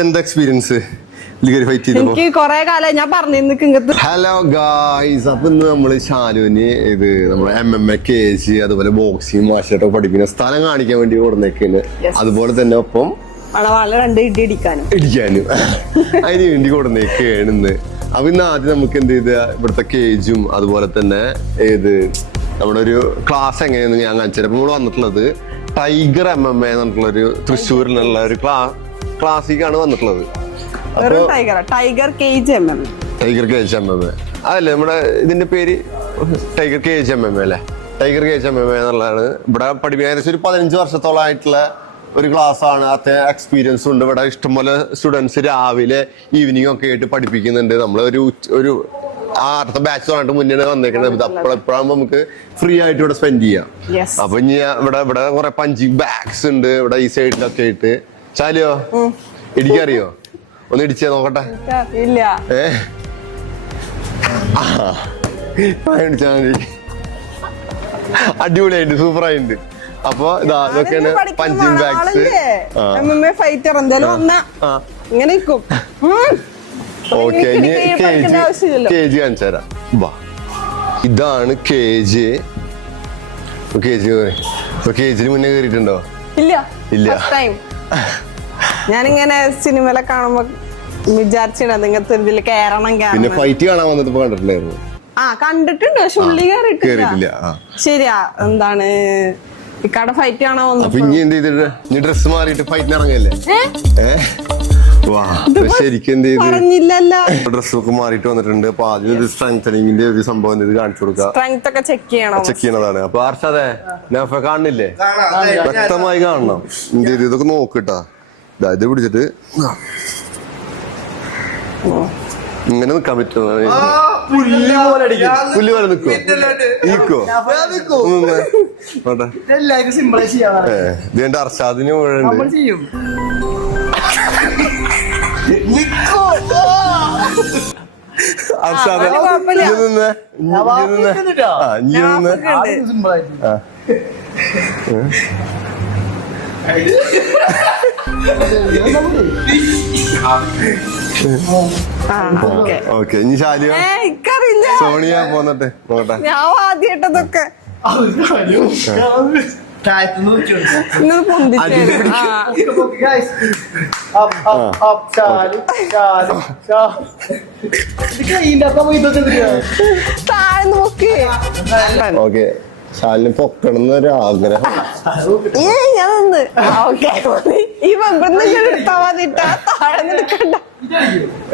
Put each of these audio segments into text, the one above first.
എന്താ എക്സ്പീരിയൻസ്? എനിക്ക് കൊറേ കാലം ഞാൻ പറഞ്ഞു. ഹലോ ഗായ്സ്, അപ്പൊ ഇന്ന് നമ്മള് ശാലുവിന് ഇത് നമ്മുടെ MMA KG അതുപോലെ ബോക്സിങ് മാസ്റ്റർ പഠിക്കുന്ന സ്ഥലം കാണിക്കാൻ വേണ്ടി കൊടുന്നേക്കാണ്. അതുപോലെ തന്നെ ഒപ്പം ഇടിക്കാനും അതിന് വേണ്ടി കൊടുന്നേക്കാണ് ഇന്ന്. അപ്പൊ ഇന്ന് ആദ്യം നമുക്ക് എന്ത് ചെയ്ത ഇവിടുത്തെ കേജും അതുപോലെ തന്നെ ഏത് നമ്മുടെ ഒരു ക്ലാസ് എങ്ങനെയാന്ന് ഞാൻ കാണിച്ചത്. അപ്പൊ ഇവിടെ വന്നിട്ടുള്ളത് ടൈഗർ MMA എന്നിട്ടുള്ളൊരു തൃശ്ശൂരിലുള്ള ഒരു ക്ലാസിക്കാണ് വന്നിട്ടുള്ളത്. ടൈഗർ കേജ് MMA അതല്ലേ നമ്മുടെ ഇതിന്റെ പേര്? ടൈഗർ KG MMA അല്ലേ? ടൈഗർ KG MMA എന്നുള്ളതാണ്. ഇവിടെ പഠിപ്പിക്കാൻ ഏകദേശം ഒരു 15 വർഷത്തോളമായിട്ടുള്ള ഒരു ക്ലാസ് ആണ്. അത്ര എക്സ്പീരിയൻസ് ഉണ്ട്. ഇവിടെ ഇഷ്ടംപോലെ സ്റ്റുഡൻസ് രാവിലെ ഈവനിങ് ഒക്കെ ആയിട്ട് പഠിപ്പിക്കുന്നുണ്ട്. നമ്മൾ ഒരു അടുത്ത ബാച്ച് തൊട്ട് മുന്നേ വന്നേക്കുന്നത്. അപ്പോഴാകുമ്പോ നമുക്ക് ഫ്രീ ആയിട്ട് ഇവിടെ സ്പെൻഡ് ചെയ്യാം. അപ്പൊ ഇനി ഇവിടെ കുറെ പഞ്ചിങ് ബാഗ്സ് ഉണ്ട് ഇവിടെ ഈ സൈഡിലൊക്കെ ആയിട്ട്. ചാലിയോ ഇടിക്കറിയോ? ഒന്ന് ഇടിച്ചേ നോക്കട്ടെ. അടിപൊളിയായിട്ട് സൂപ്പറായിട്ടുണ്ട്. അപ്പൊ ഇതൊക്കെയാണ് പഞ്ചിങ് ബാഗ്സ്. ഓക്കെ, KG കാണിച്ചു തരാം. ഇതാണ് KG. KGന് മുന്നേ കേറിയിട്ടുണ്ടോ? ഇല്ല. ഞാനിങ്ങനെ സിനിമയിലെ കാണുമ്പോ വിചാരിച്ചിടാ നിങ്ങത്തെ ഇതിൽ കയറണം. പിന്നെ ഫൈറ്റ് കാണാൻ വന്നിട്ട് കണ്ടിട്ടുണ്ടായിരുന്നു. കണ്ടിട്ടുണ്ട്, പക്ഷെ ഉള്ളി കയറിയിട്ടില്ല. ശരിയാ, എന്താണ് ഇക്കാടെ ഫൈറ്റ് കാണാൻ വന്നപ്പോ ഇനി എന്ത് ചെയ്തിട്ട് നീ ഡ്രസ് മാറിയിട്ട് ഫൈറ്റിന് ഇറങ്ങല്ലേ? ശരിക്കും എന്ത് ചെയ്ത് ഡ്രസ്സൊക്കെ മാറിയിട്ട് വന്നിട്ടുണ്ട്. അപ്പൊ ആദ്യം ഒരു സ്ട്രെങ്തനിങ്ങിന്റെ ഒരു സംഭവം ഇത് കാണിച്ചു കൊടുക്കുക. സ്ട്രെങ്ത് ഒക്കെ ചെക്ക് ചെയ്യണതാണ്. അപ്പൊ ആർഷാദേ നഫ കാണുന്നില്ലേ? വ്യക്തമായി കാണണം. എന്ത് ചെയ്ത് ഇതൊക്കെ നോക്കിട്ടാ. ഇത് പിടിച്ചിട്ട് ഇങ്ങനെ നിക്കാൻ പറ്റുമോ? പുല്ല് പോലെ നിക്കോ? ഇതിന്റെ അർഷാദിന് മുഴുവനുണ്ട്. അർഷാദ് ഓക്കെ, ഇനി ശാലിയോ സോണിയ പോന്നട്ടെ നോക്കട്ടെ. ഞാൻ ആദ്യമായിട്ടതൊക്കെ ഓക്കെ, ശാലിന് പൊക്കണം എന്നൊരു ആഗ്രഹം.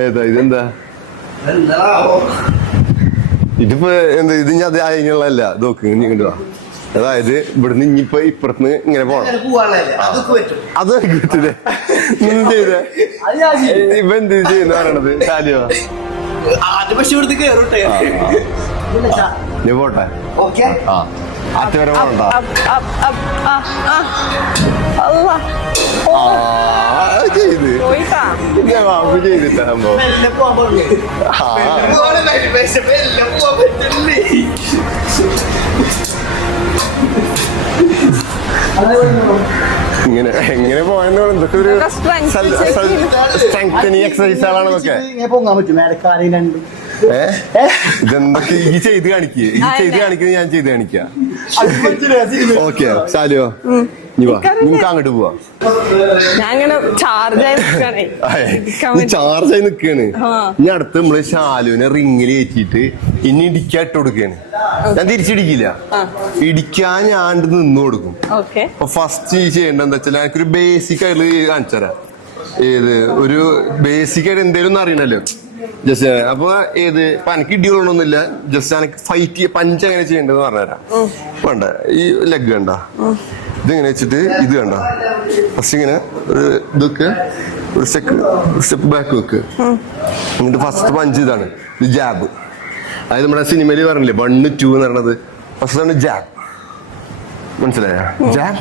ഏതാ ഇതെന്താ? ഇതിപ്പോ എന്താ? ഇത് ഞാൻ അതിനുള്ളതല്ല. നോക്ക് ഇങ്ങോട്ട് വാ. അതായത് ഇവിടുന്ന് ഇനിയിപ്പോ ഇപ്പുറത്തുനിന്ന് ഇങ്ങനെ പോണം. അത് പറ്റൂലേ? ചെയ്ത ഇപ്പൊ എന്ത് ചെയ്യുന്ന പറയണത്? ശാലിയോ നീ പോട്ടെ. അറ്റവരെ പോകണ്ട. ചെയ്തിട്ടാ സംഭവം. ഇങ്ങനെ എങ്ങനെ പോയെന്ന് ഇതൊക്കെ ഒരു സ്ട്രെങ്തനിങ് എക്സസൈസുകളാണ് ഇതൊക്കെ. ഇതെന്തൊക്കെ ഈ ചെയ്ത് കാണിക്കുക, ഞാൻ ചെയ്ത് കാണിക്കുക. ഓക്കെ ശാലിയോ നിങ്ങക്ക് അങ്ങോട്ട് പോവാ. ചാർജായി നിക്കാണ്. ഇനി അടുത്ത് നമ്മള് ശാലുവിനെ റിങ്ങിൽ കയറ്റിട്ട് ഇനി ഇടിക്കാൻ ഇട്ട് കൊടുക്കാണ്. ഞാൻ തിരിച്ചിടിക്കില്ല, ഇടിക്കാൻ ഞാൻ നിന്ന് കൊടുക്കും. അപ്പൊ ഫസ്റ്റ് ചെയ്യേണ്ടത് എന്താ വെച്ചാൽ എനിക്കൊരു ബേസിക് ആയിട്ട് കാണിച്ചു തരാം. ഏത് ഒരു ബേസിക് ആയിട്ട് എന്തേലും ഒന്ന് അറിയണല്ലോ ജസ്റ്റ്. അപ്പൊ ഏത് ഇപ്പൊ എനിക്ക് ഇടികളൊന്നുമില്ല, ജസ്റ്റ് എനിക്ക് ഫൈറ്റ് പഞ്ച് എങ്ങനെ ചെയ്യേണ്ടതെന്ന് പറഞ്ഞുതരാം. വേണ്ട ഈ ലെഗ് കണ്ട, ഇതിങ്ങനെ വെച്ചിട്ട് ഇത് കണ്ട ഫസ്റ്റ് ഇങ്ങനെ ഒരു ഇതൊക്കെ ഒരു സ്റ്റെപ്പ് ബാക്ക് വെക്ക്. എന്നിട്ട് ഫസ്റ്റ് പഞ്ച് ഇതാണ്, ഇത് ജാബ്. അതായത് നമ്മുടെ സിനിമയിൽ പറഞ്ഞില്ലേ 1, 2 എന്ന് പറയണത്. ഫസ്റ്റ് ആണ് ജാബ്, മനസ്സിലായ? Jab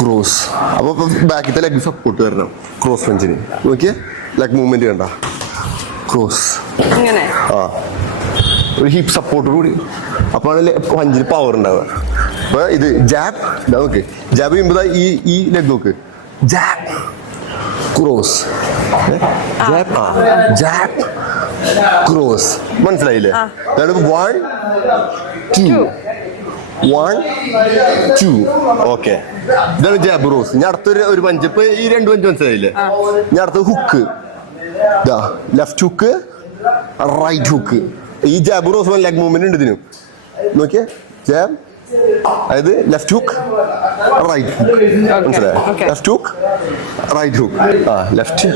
cross. അപ്പൊ ബാക്കിത്തെ ലെഗ് സപ്പോർട്ട് വരണം ക്രോസ് പഞ്ചിന്. നോക്കിയേ ലെഗ് മൂവ്മെന്റ് കണ്ട, ക്രോസ്. ഒരു ഹിപ്പ് സപ്പോർട്ട് കൂടി. അപ്പൊ പഞ്ചിന് പവർ ഉണ്ടാവുക. അപ്പൊ ഇത് ജാബ് ഇതാ നോക്ക്, ജാബ് ചെയ്യുമ്പോ ഈ ലെഗ് നോക്ക്, ജാബ് ക്രോസ്, ജാബ് ക്രോസ്, മനസ്സിലായില്ലേ? അതാണ് 1 2 1 2. ഓക്കെ, ഇതാണ് ജാബ് ക്രോസ്. ഞാൻ അടുത്തൊരു പഞ്ച്, ഇപ്പൊ ഈ 2 പഞ്ച് മനസ്സിലായില്ലേ? ഞാൻ അടുത്ത ഹുക്ക്, ഇതാ ലെഫ്റ്റ് ഹുക്ക്, റൈറ്റ് ഹുക്ക്. ഈ ജാബ് ക്രോസ് ലെഗ് മൂവ്മെന്റ് ഉണ്ട് ഇതിനും. നോക്കിയേ, ജാബ്, അതായത് ലെഫ്റ്റ് ഹുക്ക് റൈറ്റ് ഹുക്ക്, മനസ്സിലായോ? Left hook right hook. Left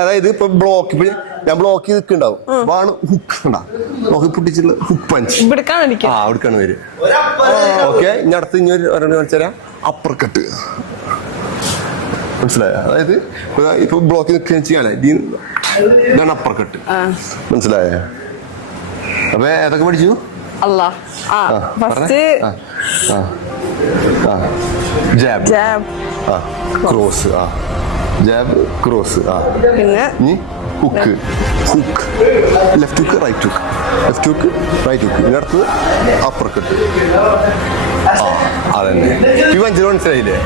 അതായത് ഇപ്പൊ ബ്ലോക്ക്, ഇപ്പൊ ഞാൻ ബ്ലോക്ക് ചെയ്ത് നിൽക്കുന്നുണ്ടാവും, വാണ് ഹുക്ക് ഉണ്ടാവും, ബ്ലോക്ക് പൊട്ടിച്ചുള്ള ഹുക്ക് പഞ്ച് അവിടേക്കാണ് വരും. ഓക്കെ, ഇനി അടുത്ത് ഇനി ഒരെണ്ണം കാണിച്ചു തരാം, അപ്പർ കട്ട്, മനസ്സിലായോ? അതായത് ഇപ്പൊ ബ്ലോക്ക് നിൽക്കുക ചെയ്യാൻ ഇതാണ് അപ്പർ കട്ട്, മനസ്സിലായോ? അപ്പൊ ഏതൊക്കെ പഠിച്ചു? ജാബ് ക്രോസ്, ജാബ് ക്രോസ്, പിന്നെ hook, hook left hook right hook, left hook right hook. ഇതിനടുത്ത് അപ്പർ കട്ട്. അതന്നെ ഈ പഞ്ചുകൾ മനസ്സിലായില്ലേ?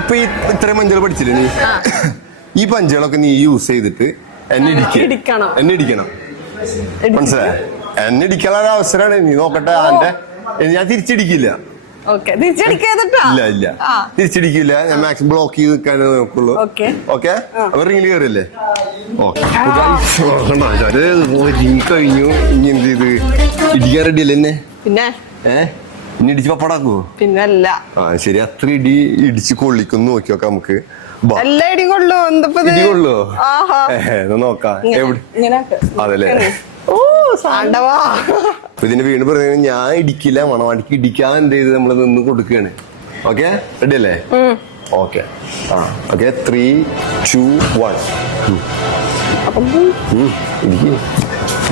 ഇപ്പൊ ഈ ഇത്രയും പഞ്ചുകൾ പഠിച്ചില്ലേ നീ? ഈ പഞ്ചുകളൊക്കെ നീ യൂസ് ചെയ്തിട്ട് എന്നെ ഇടിക്കണം, മനസ്സിലായ? എന്നെ ഇടിക്കാനുള്ള അവസരമാണ്. നീ നോക്കട്ടെ, ഞാൻ തിരിച്ചടിക്കില്ല, ഇല്ല തിരിച്ചടിക്കില്ല. ഞാൻ മാക്സിമം ബ്ലോക്ക് ചെയ്ത് നിൽക്കാനേ നോക്കുള്ളൂ. ഓക്കെ, അപ്പൊ റിങ്ങിൽ കയറിയല്ലേ? കഴിഞ്ഞു. ഇനി എന്ത് ചെയ്ത് ഇടിക്കാൻ റെഡി അല്ലേ എന്നെ? പിന്നെ ഇനി ഇടിച്ച് പപ്പടാക്കുവോ? പിന്നല്ല. ശരി, അത്ര ഇടിച്ച് കൊള്ളിക്കുന്നു. നോക്കി നോക്കാം നമുക്ക്. ഇടികൊള്ളോ? നോക്കാം. അതല്ലേ? ഇതിന് വീണ്ടും പറഞ്ഞു, ഞാൻ ഇടിക്കില്ല, മണവാടിക്ക് ഇടിക്കാതെ എന്ത് ചെയ്ത് നമ്മള് നിന്ന് കൊടുക്കുകയാണ്. ഓക്കെ, റെഡി അല്ലേ? Okay, okay, 3 2 1.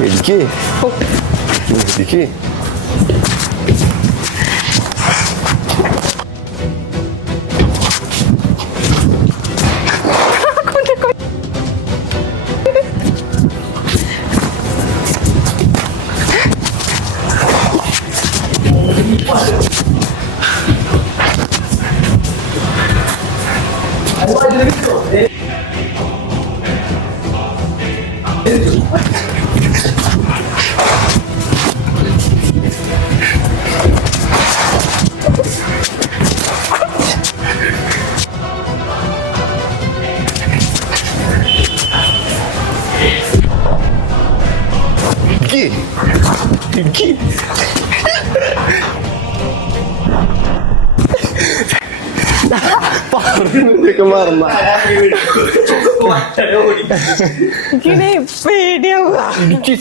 ഇടിക്ക്.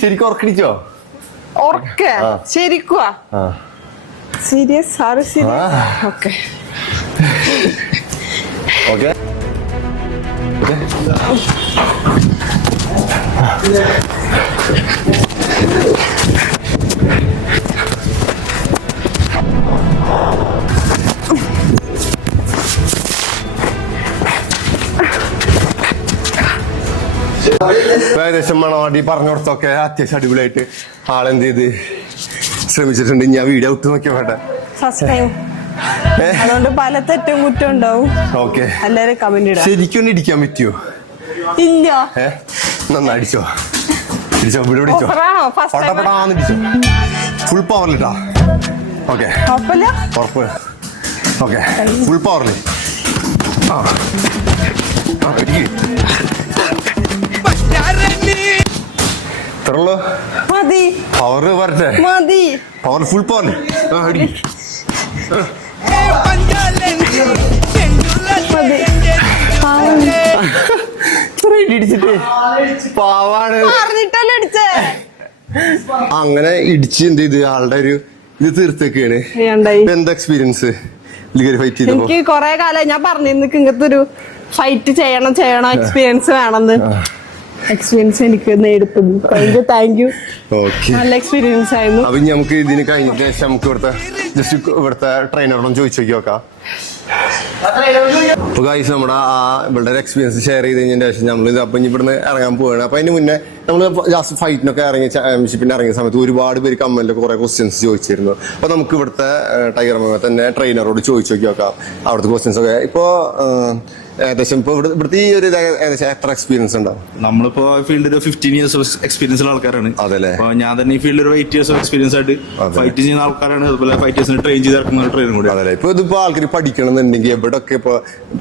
ശരിക്കും ഉറക്കടിച്ചോ? ശരിക്കുവാ? സീരിയസ്? ആറ് സീരിയസ്? Okay okay. ഏകദേശം മണവാടി പറഞ്ഞു കൊടുത്തൊക്കെ അത്യാവശ്യം അടിപൊളിയായിട്ട് ആളെന്ത് ചെയ്ത് ശ്രമിച്ചിട്ടുണ്ട്. ഞാൻ വീഡിയോ ഔട്ട് നോക്കിയാ വേണ്ട, ഫസ്റ്റ് ടൈം, അതുകൊണ്ട് പല തെറ്റും കുറ്റം ഉണ്ടാവും. ഓക്കെ, എല്ലാരും കമന്റ് ഇടാം. ശരിക്കും ഇടിക്കാൻ പറ്റുമോ? ഇല്ല. നന്നാ അടിച്ചോ, ഇവിടെ പിടിച്ചോ, പടപടാന്ന് ഇടിച്ചോ, ഫുൾ പവറിലിട്ടാ. ഓക്കെ, ഉറപ്പ്. ഓക്കെ, ഫുൾ പവറില്. ഇത്രയുള്ളൂ മതി. പവർ വരട്ടെ, മതി. പവർ ഫുൾ പവർ ഇടിച്ചിട്ട് പാവാണ്. അങ്ങനെ ഇടിച്ച് എന്ത് ചെയ്ത് ആളുടെ ഒരു ഇത് തീർത്തൊക്കെയാണ്. എന്താ എക്സ്പീരിയൻസ് ഫൈറ്റ് ചെയ്തപ്പോ? എനിക്ക് കൊറേ കാലം ഞാൻ പറഞ്ഞിരുന്നു ഇങ്ങനത്തെ ഒരു ഫൈറ്റ് ചെയ്യണം എക്സ്പീരിയൻസ് വേണമെന്ന്. എക്സ്പീരിയൻസ് എനിക്ക് നേടിത്തന്നു. Thank you. നല്ല എക്സ്പീരിയൻസ് ആയിരുന്നു. അപ്പൊ നമുക്ക് ഇതിന് കഴിഞ്ഞ ശേഷം നമുക്ക് ഇവിടുത്തെ ട്രെയിനറോടും ചോദിച്ചു നോക്കാം. അപ്പൊ ഗൈസ് നമ്മുടെ ഇവളുടെ എക്സ്പീരിയൻസ് ഷെയർ ചെയ്ത് കഴിഞ്ഞതിന് ശേഷം നമ്മൾ അപ്പൊ ഇവിടുന്ന് ഇറങ്ങാൻ പോവുകയാണ്. അപ്പൊ അതിന് മുന്നേ നമ്മൾ ലാസ്റ്റ് ഫൈറ്റിനൊക്കെ ഇറങ്ങിയ ചാമ്പ്യൻഷിപ്പിന് ഇറങ്ങിയ സമയത്ത് ഒരുപാട് പേര് കമന്റിലൊക്കെ കുറെ ക്വസ്റ്റ്യൻസ് ചോദിച്ചിരുന്നു. അപ്പൊ നമുക്ക് ഇവിടുത്തെ ടൈഗർ മമ്മ തന്നെ ട്രെയിനറോട് ചോദിച്ചു നോക്കാം അവിടുത്തെ ക്വസ്റ്റ്യൻസ് ഒക്കെ. ഇപ്പോ ഏകദേശം ഇപ്പൊ ഇവിടുത്തെ ഈ ഒരു ഏകദേശം എത്ര എക്സ്പീരിയൻസ് ഉണ്ടാവും? നമ്മളിപ്പോ ഫീൽഡിൽ 15 years എക്സ്പീരിയൻസ് ഉള്ള ആൾക്കാരാണ്. അതല്ലേ. അപ്പൊ ഞാൻ തന്നെ ഈ ഫീൽഡിൽ 8 years എക്സ്പീരിയൻസ് ആയിട്ട് ഫൈറ്റ് ചെയ്യുന്ന ആൾക്കാരാണ്. അതുപോലെ ഫൈറ്റേഴ്സിന് ട്രെയിൻ ചെയ്ത് ഇറക്കുന്ന ട്രെയിനും കൂടി. അതല്ലേ. ഇപ്പൊ ഇതിപ്പോ ആൾക്കാർ പഠിക്കണമെന്നുണ്ടെങ്കിൽ എവിടെയൊക്കെ ഇപ്പൊ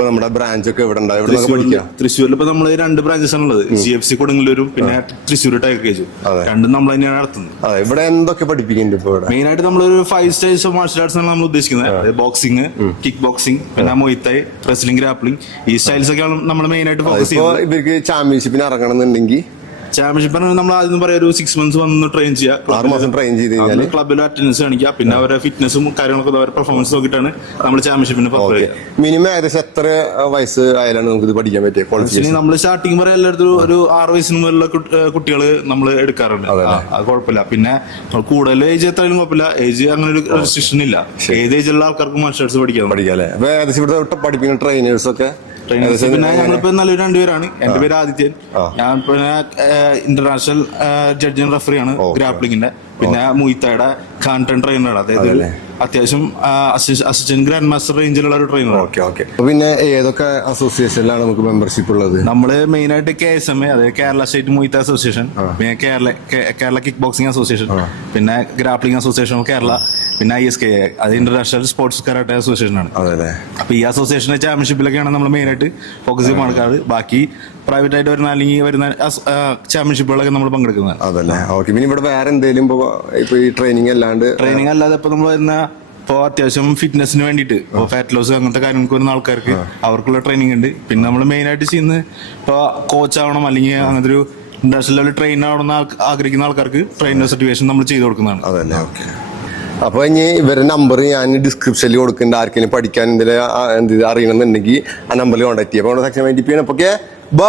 നമ്മുടെ ബ്രാഞ്ച് ഒക്കെ എവിടെ ഉണ്ടാവും? എവിടെ പഠിക്കാം? തൃശ്ശൂരിൽ ഇപ്പൊ നമ്മള് 2 ബ്രാഞ്ചസ് ആണുള്ളത്. CFC കൊടുങ്ങല്ലൂരും പിന്നെ തൃശ്ശൂർ ടൈഗർ കേജും. രണ്ടും നമ്മൾ തന്നെയാണ് നടത്തുന്നത്. അതെ. ഇവിടെ എന്തൊക്കെ പഠിപ്പിക്കുന്നുണ്ട് ഇപ്പൊ ഇവിടെ? മെയിൻ ആയിട്ട് നമ്മളൊരു 5 സ്റ്റൈൽസ് ഓഫ് മാർഷൽ ആർട്സ് ആണ് നമ്മൾ ഉദ്ദേശിക്കുന്നത്. ബോക്സിംഗ്, കിക്ക് ബോക്സിംഗ്, പിന്നെ മൊയ്ത്തായ്, റെസ്ലിംഗ്, ഗ്രാപ്ലിംഗ്, ഈ സ്റ്റൈൽസ് ഒക്കെയാണ് നമ്മൾ മെയിൻ ആയിട്ട് ഫോക്കസ് ചെയ്യുന്നത്. ഇവർക്ക് ചാമ്പ്യൻഷിപ്പിന് ഇറങ്ങണമെന്നുണ്ടെങ്കിൽ ചാമ്പ്യൻഷിപ്പ് നമ്മൾ ആദ്യം പറയാം ഒരു 6 months വന്ന് ട്രെയിൻ ചെയ്യുക. 6 മാസം ട്രെയിൻ ചെയ്ത് കഴിഞ്ഞാൽ ക്ലബിൽ അറ്റൻഡൻസ് കാണിക്കുക. പിന്നെ അവരുടെ ഫിറ്റ്നസും കാര്യങ്ങളൊക്കെ അവരുടെ പെർഫോമൻസ് നോക്കിയിട്ടാണ് നമ്മൾ ചാമ്പ്യൻഷിപ്പിന് മിനിമം ഏകദേശം എത്ര വയസ്സ് ആയാലാണ് നമുക്ക് ഇത് പഠിക്കാൻ പറ്റിയ? നമ്മൾ സ്റ്റാർട്ടിങ് പറയാൻ എല്ലായിടത്തും ഒരു 6 വയസ്സിന് മുതലുള്ള കുട്ടികൾ നമ്മൾ എടുക്കാറുണ്ട്. അത് കുഴപ്പമില്ല. പിന്നെ കൂടുതൽ ഏജ് എത്രയും കുഴപ്പമില്ല. ഏജ് അങ്ങനെ ഒരു റെസ്ട്രിക്ഷൻ ഇല്ല. ഏത് ഏജുള്ള ആൾക്കാർക്ക് മാർഷൽ ആർട്സ് പഠിക്കാം അല്ലേ? അപ്പൊ ഏകദേശം ഇവിടെ പഠിപ്പിക്കുന്ന ട്രെയിനേഴ്സ് ഒക്കെ പിന്നെ ഞങ്ങളിപ്പോ നല്ലൊരു 2 പേരാണ്. എന്റെ പേര് ആദിത്യൻ. ഞാൻ പിന്നെ ഇന്റർനാഷണൽ ജഡ്ജ് ആൻഡ് റഫറിയാണ് ഗ്രാപ്ലിംഗിന്റെ. പിന്നെ മുയ്ത്തായുടെ കാൻടൺ ട്രെയിനറാണ്. അതായത് അത്യാവശ്യം അസിസ്റ്റന്റ് ഗ്രാൻഡ് മാസ്റ്റർ റേഞ്ചിലുള്ള ഒരു ട്രെയിനർ. പിന്നെ ഏതൊക്കെ അസോസിയേഷനിലാണ് നമുക്ക് മെമ്പർഷിപ്പ് ഉള്ളത്? നമ്മള് മെയിൻ ആയിട്ട് KSMA, അതായത് കേരള സ്റ്റേറ്റ് മുയ്ത്ത അസോസിയേഷൻ, പിന്നെ കേരള കിക്ക് ബോക്സിംഗ് അസോസിയേഷൻ, പിന്നെ ഗ്രാപ്ലിംഗ് അസോസിയേഷൻ ഓഫ് കേരള, പിന്നെ ISKA, അത് ഇന്റർനാഷണൽ സ്പോർട്സ് കരാട്ടെ അസോസിയേഷൻ ആണ്. അപ്പൊ ഈ അസോസിയേഷന്റെ ചാമ്പ്യൻഷിപ്പിലൊക്കെയാണ് നമ്മൾ മെയിൻ ആയിട്ട് ഫോക്കസ് ചെയ്യുന്ന ആൾക്കാർ. ബാക്കി പ്രൈവറ്റ് ആയിട്ട് വരുന്ന അല്ലെങ്കിൽ വരുന്ന ചാമ്പ്യൻഷിപ്പുകളൊക്കെ നമ്മൾ പങ്കെടുക്കുന്നത്. അതല്ലേ. ഓക്കെ. പിന്നെ ഇവിടെ വേറെ എന്തെങ്കിലും ഇപ്പൊ ഈ ട്രെയിനിങ് അല്ലാതെ ഇപ്പൊ നമ്മൾ വരുന്ന ഇപ്പോൾ അത്യാവശ്യം ഫിറ്റ്നസിന് വേണ്ടിയിട്ട് ഇപ്പോൾ ഫാറ്റ് ലോസ് അങ്ങനത്തെ കാര്യങ്ങൾക്ക് വരുന്ന ആൾക്കാർക്ക് അവർക്കുള്ള ട്രെയിനിങ് ഉണ്ട്. പിന്നെ നമ്മൾ മെയിൻ ആയിട്ട് ചെയ്യുന്നത് ഇപ്പോൾ കോച്ച് ആവണം അല്ലെങ്കിൽ അങ്ങനത്തെ ഒരു ഇന്റർനാഷണൽ ലെവൽ ട്രെയിനർ ആവണമെന്ന് ആഗ്രഹിക്കുന്ന ആൾക്കാർക്ക് ട്രെയിനർ സർട്ടിഫിക്കേഷൻ നമ്മൾ ചെയ്ത് കൊടുക്കുന്നതാണ്. അതല്ലേ. ഓക്കെ. അപ്പൊ ഇനി ഇവരുടെ നമ്പർ ഞാൻ ഡിസ്ക്രിപ്ഷനിൽ കൊടുക്കുന്നുണ്ട്. ആർക്കെങ്കിലും പഠിക്കാൻ എന്തെങ്കിലും അറിയണമെന്നുണ്ടെങ്കിൽ ആ നമ്പറിൽ കോൺടാക്ട് ചെയ്യാം. അപ്പോൾ സെക്ഷൻ 95 ബൈ.